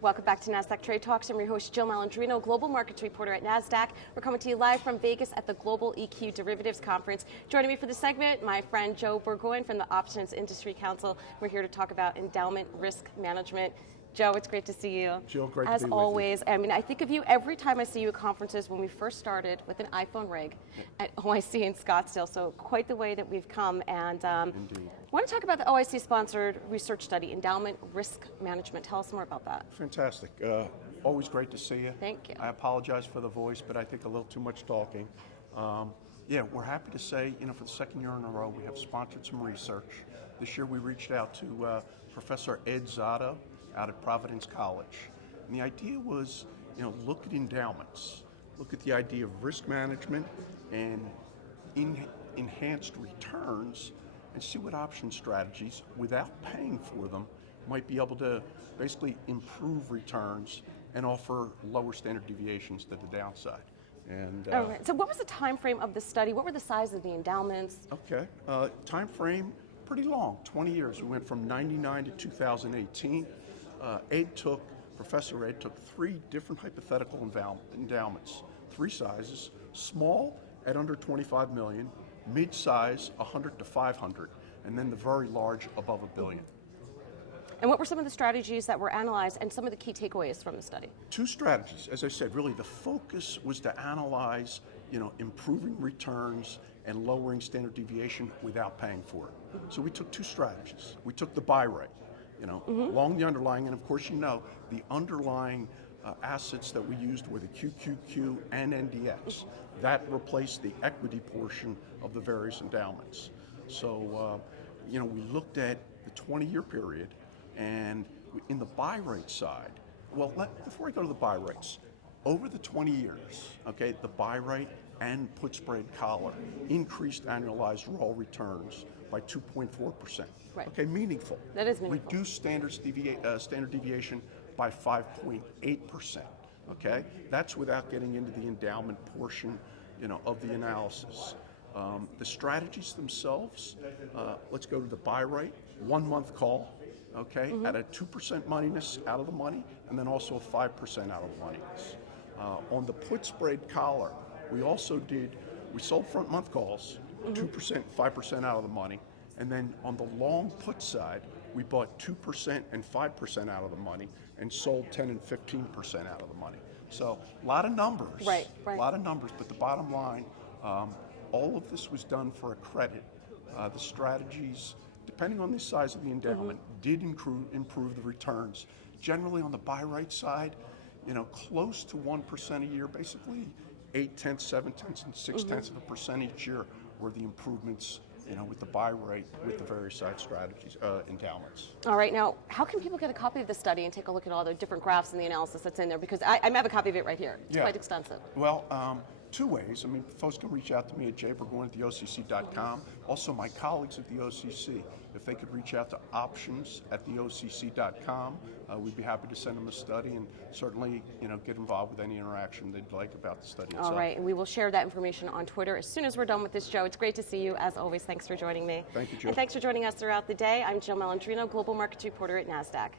Welcome back to Nasdaq Trade Talks. I'm your host, Jill Malandrino, Global Markets Reporter at Nasdaq. We're coming to you live from Vegas at the Global EQ Derivatives Conference. Joining me for the segment, my friend Joe Burgoyne from the Options Industry Council. We're here to talk about endowment risk management. Joe, it's great to see you. Jill, great to be As with always, I mean, I think of you every time I see you at conferences when we first started with an iPhone rig at OIC in Scottsdale, so quite the way that we've come. And I want to talk about the OIC-sponsored research study, Endowment Risk Management. Tell us more about that. Fantastic. Always great to see you. Thank you. I apologize for the voice, but I think a little too much talking. Yeah, we're happy to say, for the second year in a row, we have sponsored some research. This year we reached out to Professor Ed Zotto out at Providence College. And the idea was, look at endowments, look at the idea of risk management and enhanced returns, and see what option strategies, without paying for them, might be able to basically improve returns and offer lower standard deviations to the downside. And right. So what was the time frame of the study? What were the size of the endowments? Okay, time frame, pretty long, 20 years. We went from 99 to 2018. Professor Ed took 3 different hypothetical endowments, 3 sizes: small at under 25 million, mid-size 100 to 500, and then the very large above $1 billion. And what were some of the strategies that were analyzed and some of the key takeaways from the study? 2 strategies. As I said, really the focus was to analyze, improving returns and lowering standard deviation without paying for it. So we took 2 strategies. We took the buy rate, long the underlying, and of course the underlying assets that we used were the QQQ and NDX. That replaced the equity portion of the various endowments. So, we looked at the 20-year period, and in the buy rate side, before I go to the buy rates, over the 20 years, okay, the buy rate and put spread collar increased annualized raw returns by 2.4%. Right. Okay, meaningful. That is meaningful. Reduced standard deviation by 5.8%. Okay, that's without getting into the endowment portion, of the analysis. The strategies themselves. Let's go to the buy rate. 1 month call. Okay, at a 2% moneyness out of the money, and then also a 5% out of the moneyness. On the put spread collar, we sold front month calls, 2%, 5% out of the money, and then on the long put side, we bought 2% and 5% out of the money and sold 10 and 15% out of the money. So a lot of numbers, right. A lot of numbers, but the bottom line, all of this was done for a credit. The strategies, depending on the size of the endowment, did improve the returns. Generally on the buy rate side, close to 1% a year, basically 0.8, 0.7, and 0.6% each year were the improvements, with the buy rate, with the various side strategies, endowments. All right, now, how can people get a copy of the study and take a look at all the different graphs and the analysis that's in there? Because I have a copy of it right here. It's quite extensive. Well, 2 ways. Folks can reach out to me at jburgoyne@theocc.com. Also, my colleagues at the OCC, if they could reach out to options@theocc.com, we'd be happy to send them a study and certainly, get involved with any interaction they'd like about the study itself. All right, and we will share that information on Twitter as soon as we're done with this, Joe. It's great to see you. As always, thanks for joining me. Thank you, Jill. And thanks for joining us throughout the day. I'm Jill Malandrino, Global Markets Reporter at Nasdaq.